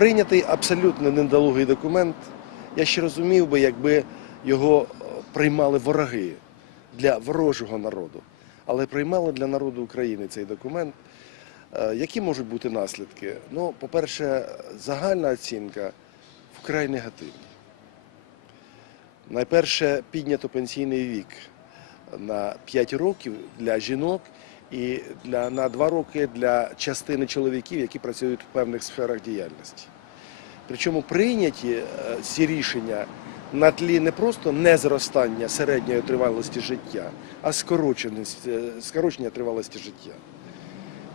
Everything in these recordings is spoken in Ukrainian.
Прийнятий абсолютно недолугий документ. Я ще розумів би, якби його е, приймали вороги для ворожого народу. Але приймали для народу України цей документ. Е, Які можуть бути наслідки? Ну, по-перше, загальна оцінка вкрай негативна. Найперше, піднято пенсійний вік на 5 років для жінок і для, на 2 роки для частини чоловіків, які працюють в певних сферах діяльності. Причому прийняті е, ці рішення на тлі не просто незростання середньої тривалості життя, а е, скорочення тривалості життя.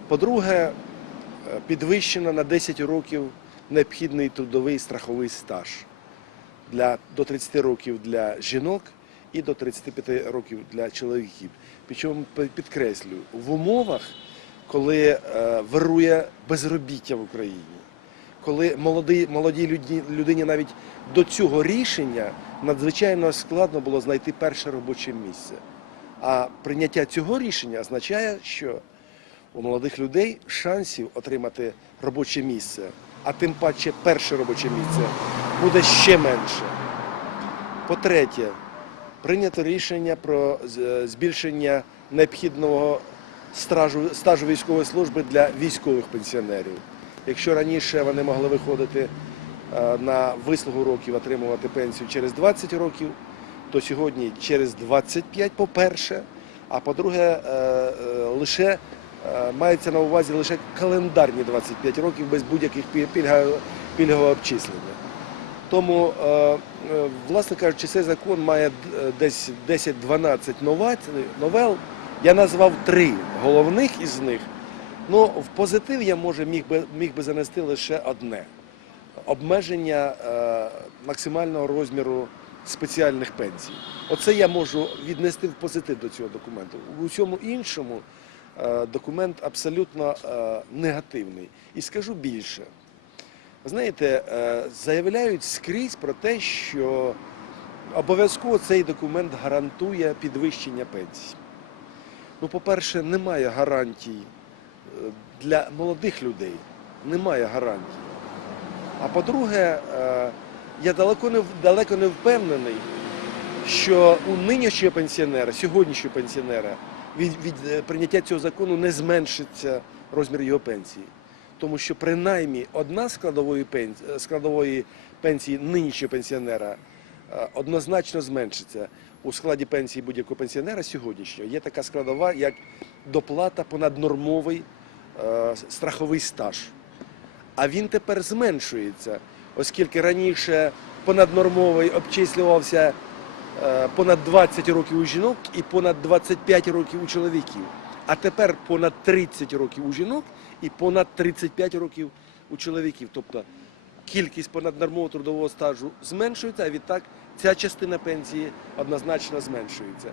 По-друге, е, підвищено на 10 років необхідний трудовий страховий стаж для, до 30 років для жінок і до 35 років для чоловіків. Причому підкреслюю, в умовах, коли е, вирує безробіття в Україні, коли молоді, молодій людині, людині навіть до цього рішення надзвичайно складно було знайти перше робоче місце. А прийняття цього рішення означає, що у молодих людей шансів отримати робоче місце, а тим паче перше робоче місце, буде ще менше. По-третє, прийнято рішення про е, збільшення необхідного стажу військової служби для військових пенсіонерів. Якщо раніше вони могли виходити е, на вислугу років, отримувати пенсію через 20 років, то сьогодні через 25, по-перше, а по-друге, е, лише мається на увазі лише календарні 25 років без будь-яких пільгового обчислення. Тому, е, е, власне кажучи, цей закон має е, десь 10-12 новел. Я назвав три головних із них. Ну, в позитив я може міг би, міг би занести лише одне обмеження максимального розміру спеціальних пенсій. Оце я можу віднести в позитив до цього документу. У всьому іншому документ абсолютно негативний. І скажу більше. Знаєте, е, заявляють скрізь про те, що обов'язково цей документ гарантує підвищення пенсій. Ну, по-перше, немає гарантій е, для молодих людей. Немає гарантій. А по-друге, е, я далеко не, далеко не впевнений, що у нинішнього пенсіонера, сьогоднішнього пенсіонера, від, від прийняття цього закону не зменшиться розмір його пенсії. Тому що принаймні одна складової пенсії, складової пенсії нинішнього пенсіонера е, однозначно зменшиться. У складі пенсії будь-якого пенсіонера сьогоднішнього є така складова, як доплата понаднормовий е, страховий стаж. А він тепер зменшується, оскільки раніше понаднормовий обчислювався е, понад 20 років у жінок і понад 25 років у чоловіків. А тепер понад 30 років у жінок і понад 35 років у чоловіків. Тобто кількість понаднормового трудового стажу зменшується, а відтак ця частина пенсії однозначно зменшується.